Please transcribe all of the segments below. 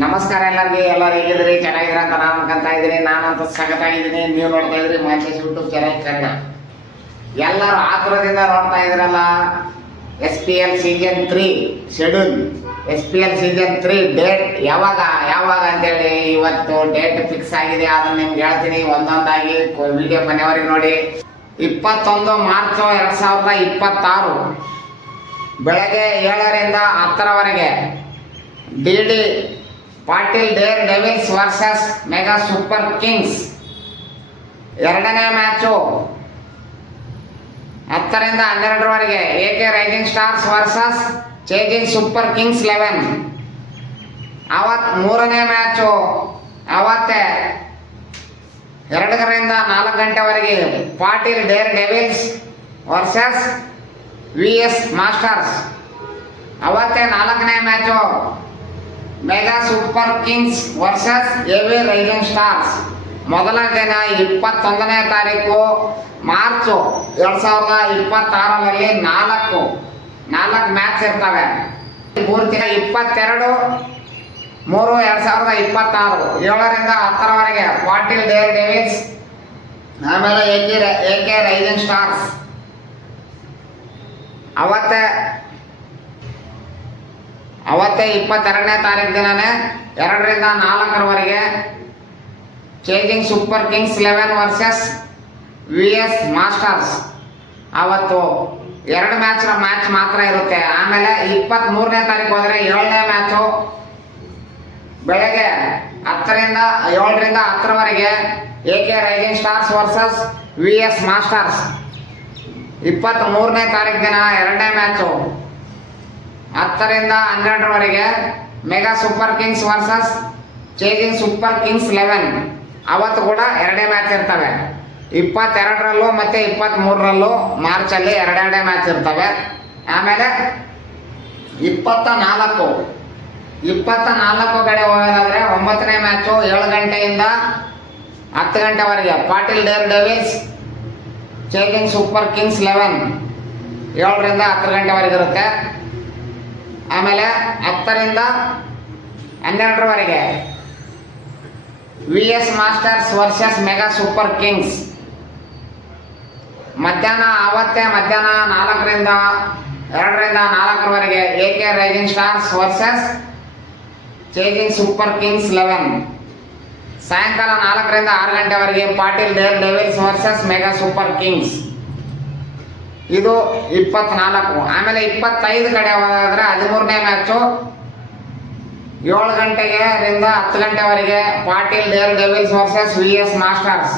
ನಮಸ್ಕಾರ ಎಲ್ಲರೂ ಹೇಗಿದ್ರಿ? ಚೆನ್ನಾಗಿದ್ರ ಅಂತ ನಾನು ಅನ್ಕೊಂತ ಇದ್ದೀನಿ. ನಾನಂತೂ ಸಖತ್ತಾಗಿದ್ದೀನಿ. ನೀವು ನೋಡ್ತಾ ಇದ್ರಿ ಮಹೇಶ್ ಯೂಟ್ಯೂಬ್ ಚಾನಲ್ ಕನ್ನಡ. ಎಲ್ಲರೂ ಆತುರದಿಂದ ನೋಡ್ತಾ ಇದ್ರಲ್ಲ SPL season 3 schedule. SPL season 3 date ಯಾವಾಗ ಅಂತೇಳಿ ಇವತ್ತು ಡೇಟ್ ಫಿಕ್ಸ್ ಆಗಿದೆ. ಅದನ್ನ ನಿಮ್ಗೆ ಹೇಳ್ತೀನಿ ಒಂದೊಂದಾಗಿ. ವಿಡಿಯೋ ಮನೆಯವರೆಗೆ ನೋಡಿ. 21 ಮಾರ್ಚ್ 2026 ಬೆಳಗ್ಗೆ 7ರಿಂದ 10ರವರೆಗೆ DD Patil dare devils versus mega super kings. ಎರಡನೇ ಮ್ಯಾಚು 10ರಿಂದ 12ರವರೆಗೆ AK rising stars versus chasing super kings 11. ಮೂರನೇ ಮ್ಯಾಚು ಅವತ್ತೇ 2ರಿಂದ 4 ಗಂಟೆವರೆಗೆ Patil dare devils versus VS masters. ಅವತ್ತೇ 4ನೇ match mega super kings versus AB rising stars. ಮೊದಲ ದಿನ 21ನೇ ತಾರೀಕು ಮಾರ್ಚ್ 2026ರಲ್ಲಿ 4 ಮ್ಯಾಚ್ ಇರ್ತವೆ. ಪೂರ್ತಿ 22/3/2026 7ರಿಂದ 10ರವರೆಗೆ ಪಾಟೀಲ್ ಡೇರ್ ಡೆವಿಲ್ಸ್, ಆಮೇಲೆ AK ರೈಸಿಂಗ್ ಸ್ಟಾರ್ಸ್. ಅವತ್ತೇ 22ನೇ ತಾರೀಕು ದಿನನೇ 2ರಿಂದ 4ರವರೆಗೆ changing super kings 11 versus VS masters. ಅವತ್ತು 2 ಮ್ಯಾಚ್ ಮಾತ್ರ ಇರುತ್ತೆ. ಆಮೇಲೆ 23ನೇ ತಾರೀಕು ಹೋದರೆ 7ನೇ ಮ್ಯಾಚು ಬೆಳಗ್ಗೆ 7ರಿಂದ 10ರವರೆಗೆ AK rising stars versus VS masters. 23ನೇ ತಾರೀಕು ದಿನ 2ನೇ ಮ್ಯಾಚು 10ರಿಂದ 12ರವರೆಗೆ mega super kings versus chasing super kings 11. ಅವತ್ತು ಕೂಡ 2 ಮ್ಯಾಚ್ ಇರ್ತವೆ. 22ರಲ್ಲೂ ಮತ್ತು 23ರಲ್ಲೂ ಮಾರ್ಚಲ್ಲಿ 2 ಮ್ಯಾಚ್ ಇರ್ತವೆ. ಆಮೇಲೆ 24 ಕಡೆ ಹೋಗೋದಾದರೆ 9ನೇ ಮ್ಯಾಚು 7 ಗಂಟೆಯಿಂದ 10 ಗಂಟೆವರೆಗೆ Patil dare devils chasing super kings 11 7ರಿಂದ 10 ಗಂಟೆವರೆಗೆ ಇರುತ್ತೆ. ಆಮೇಲೆ 10ರಿಂದ 12ರವರೆಗೆ VS masters versus mega super kings. ಮಧ್ಯಾಹ್ನ 4ರಿಂದ 4ರವರೆಗೆ AK rising stars versus chasing super kings 11. ಸಾಯಂಕಾಲ 4ರಿಂದ 6 ಗಂಟೆವರೆಗೆ Patil dare devils versus mega super kings. ಇದು 24. ಆಮೇಲೆ 25 ಕಡೆ ಹೋದಾದ್ರೆ 13ನೇ ಮ್ಯಾಚು 7 ಗಂಟೆಯಿಂದ 10 ಗಂಟೆವರೆಗೆ Patil dare devils versus VS masters.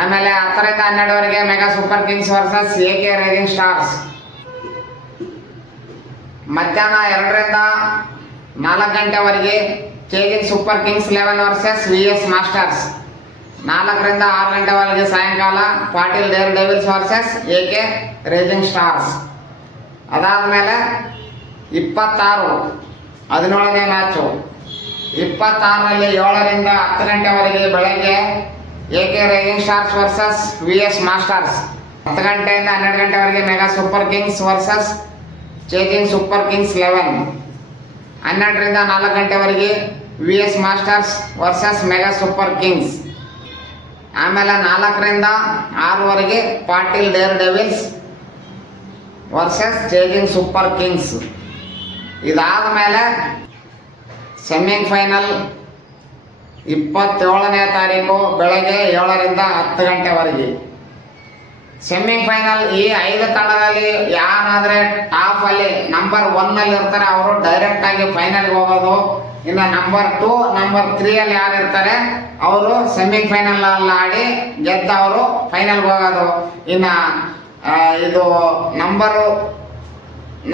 ಆಮೇಲೆ 10ರಿಂದ 12ರವರೆಗೆ mega super kings versus AK rising stars. ಮಧ್ಯಾಹ್ನ 2ರಿಂದ 4 ಗಂಟೆವರೆಗೆ chasing super kings 11 versus VS masters. 4ರಿಂದ 6 ಗಂಟೆವರೆಗೆ ಸಾಯಂಕಾಲ Patil dare devils versus AK rising stars. ಅದಾದಮೇಲೆ 17ನೇ ಮ್ಯಾಚು 26ರಲ್ಲಿ 7ರಿಂದ 10 ಗಂಟೆವರೆಗೆ ಬೆಳಗ್ಗೆ AK rising stars versus VS masters. 10 ಗಂಟೆಯಿಂದ 12 ಗಂಟೆವರೆಗೆ mega super kings versus chasing super kings 11. 12ರಿಂದ 4 ಗಂಟೆವರೆಗೆ VS masters versus mega super kings. ಆಮೇಲೆ 4ರಿಂದ 6ರವರೆಗೆ Patil dare devils versus chasing super kings. ಇದಾದ ಮೇಲೆ ಸೆಮಿಫೈನಲ್ 27ನೇ ತಾರೀಕು ಬೆಳಗ್ಗೆ 7ರಿಂದ 10 ಗಂಟೆವರೆಗೆ. ಸೆಮಿಫೈನಲ್ ಈ 5 ತಂಡದಲ್ಲಿ ಯಾರಾದರೆ ಟಾಪಲ್ಲಿ ನಂಬರ್ 1ನಲ್ಲಿ ಇರ್ತಾರೆ ಅವರು ಡೈರೆಕ್ಟಾಗಿ ಫೈನಲ್ಗೆ ಹೋಗೋದು. ಇನ್ನು ನಂಬರ್ 2 ನಂಬರ್ 3ಯಲ್ಲಿ ಯಾರು ಇರ್ತಾರೆ ಅವರು ಸೆಮಿಫೈನಲ್ ಆಡಿ ಗೆದ್ದವರು ಫೈನಲ್ಗೆ ಹೋಗೋದು. ಇನ್ನು ಇದು ನಂಬರ್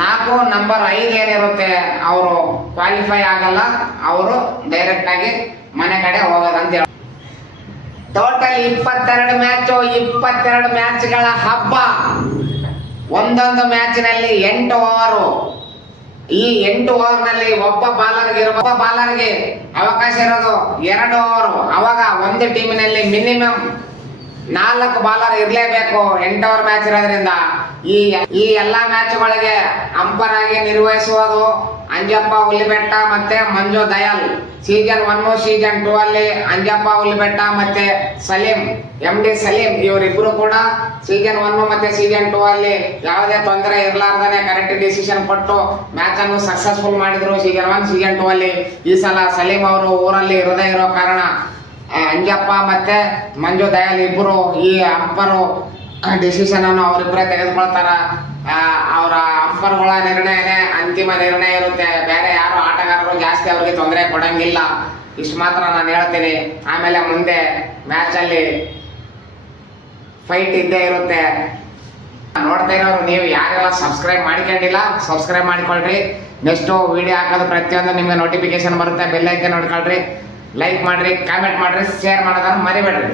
4 ನಂಬರ್ 5 ಏನಿರುತ್ತೆ ಅವರು ಕ್ವಾಲಿಫೈ ಆಗಲ್ಲ, ಅವರು ಡೈರೆಕ್ಟಾಗಿ ಮನೆ ಕಡೆ ಹೋಗೋದಂತ ಹೇಳಿ. ಟೋಟಲ್ 22 ಮ್ಯಾಚು, 22 ಮ್ಯಾಚ್ಗಳ ಹಬ್ಬ. ಒಂದೊಂದು ಮ್ಯಾಚಿನಲ್ಲಿ 8 ಓವರು. ಈ 8 ಓವರ್ನಲ್ಲಿ ಒಬ್ಬ ಬಾಲರ್ಗೆ ಅವಕಾಶ ಇರೋದು 2 ಓವರು. ಅವಾಗ ಒಂದು ಟೀಮಿನಲ್ಲಿ ಮಿನಿಮಮ್ 4 ಬಾಲರ್ ಇರಲೇಬೇಕು. 8 ಓವರ್ ಮ್ಯಾಚ್ ಇರೋದ್ರಿಂದ ಈ ಈ ಎಲ್ಲಾ ಮ್ಯಾಚ್ಗಳಿಗೆ ಅಂಪರ್ ಆಗಿ ನಿರ್ವಹಿಸುವುದು ಅಂಜಪ್ಪ ಹುಲಿಬೆಟ್ಟ ಮತ್ತೆ ಮಂಜು ದಯಾಲ್. ಸೀಸನ್ 1 ಸೀಸನ್ 2 ಅಲ್ಲಿ ಅಂಜಪ್ಪ ಹುಲಿಬೆಟ್ಟ ಮತ್ತೆ ಸಲೀಂ MD ಸಲೀಂ ಇವರಿಬ್ರು ಕೂಡ ಸೀಸನ್ 1 ಮತ್ತೆ ಸೀಸನ್ 2 ಅಲ್ಲಿ ಯಾವುದೇ ತೊಂದರೆ ಇರಲಾರ್ದೇ ಕರೆಕ್ಟ್ ಡಿಸಿಷನ್ ಕೊಟ್ಟು ಮ್ಯಾಚ್ ಅನ್ನು ಸಕ್ಸಸ್ಫುಲ್ ಮಾಡಿದ್ರು ಸೀಸನ್ 1 ಸೀಸನ್ 2 ಅಲ್ಲಿ. ಈ ಸಲ ಸಲೀಂ ಅವರು ಊರಲ್ಲಿ ಇರದೇ ಇರೋ ಕಾರಣ ಅಂಜಪ್ಪ ಮತ್ತೆ ಮಂಜು ದಯಾಲ್ ಇಬ್ಬರು ಈ ಅಂಪರು ಡಿಸಿಷನ್ ಅನ್ನು ಅವರಿಬ್ಬರೇ ತೆಗೆದುಕೊಳ್ತಾರ. ಅವರ ಅಂಪರ್ಗಳ ನಿರ್ಣಯನೇ ಅಂತಿಮ ನಿರ್ಣಯ ಇರುತ್ತೆ. ಬೇರೆ ಯಾರು ಆಟಗಾರರು ಜಾಸ್ತಿ ಅವ್ರಿಗೆ ತೊಂದರೆ ಕೊಡಂಗಿಲ್ಲ. ಇಷ್ಟು ಮಾತ್ರ ನಾನು ಹೇಳ್ತೀನಿ. ಆಮೇಲೆ ಮುಂದೆ ಮ್ಯಾಚ್ ಅಲ್ಲಿ ಫೈಟ್ ಇದ್ದೇ ಇರುತ್ತೆ. ನೋಡ್ತಾ ಇರೋರು ನೀವು ಯಾರೆಲ್ಲ ಸಬ್ಸ್ಕ್ರೈಬ್ ಮಾಡ್ಕೊಂಡಿಲ್ಲ ಸಬ್ಸ್ಕ್ರೈಬ್ ಮಾಡ್ಕೊಳ್ರಿ. ನೆಕ್ಸ್ಟ್ ವಿಡಿಯೋ ಹಾಕೋದು ಪ್ರತಿಯೊಂದು ನಿಮ್ಗೆ ನೋಟಿಫಿಕೇಶನ್ ಬರುತ್ತೆ. ಬೆಲ್ ಐಕನ್ ನೋಡ್ಕೊಳ್ರಿ, ಲೈಕ್ ಮಾಡ್ರಿ, ಕಾಮೆಂಟ್ ಮಾಡ್ರಿ, ಶೇರ್ ಮಾಡೋದನ್ನು ಮರಿಬೇಡ್ರಿ.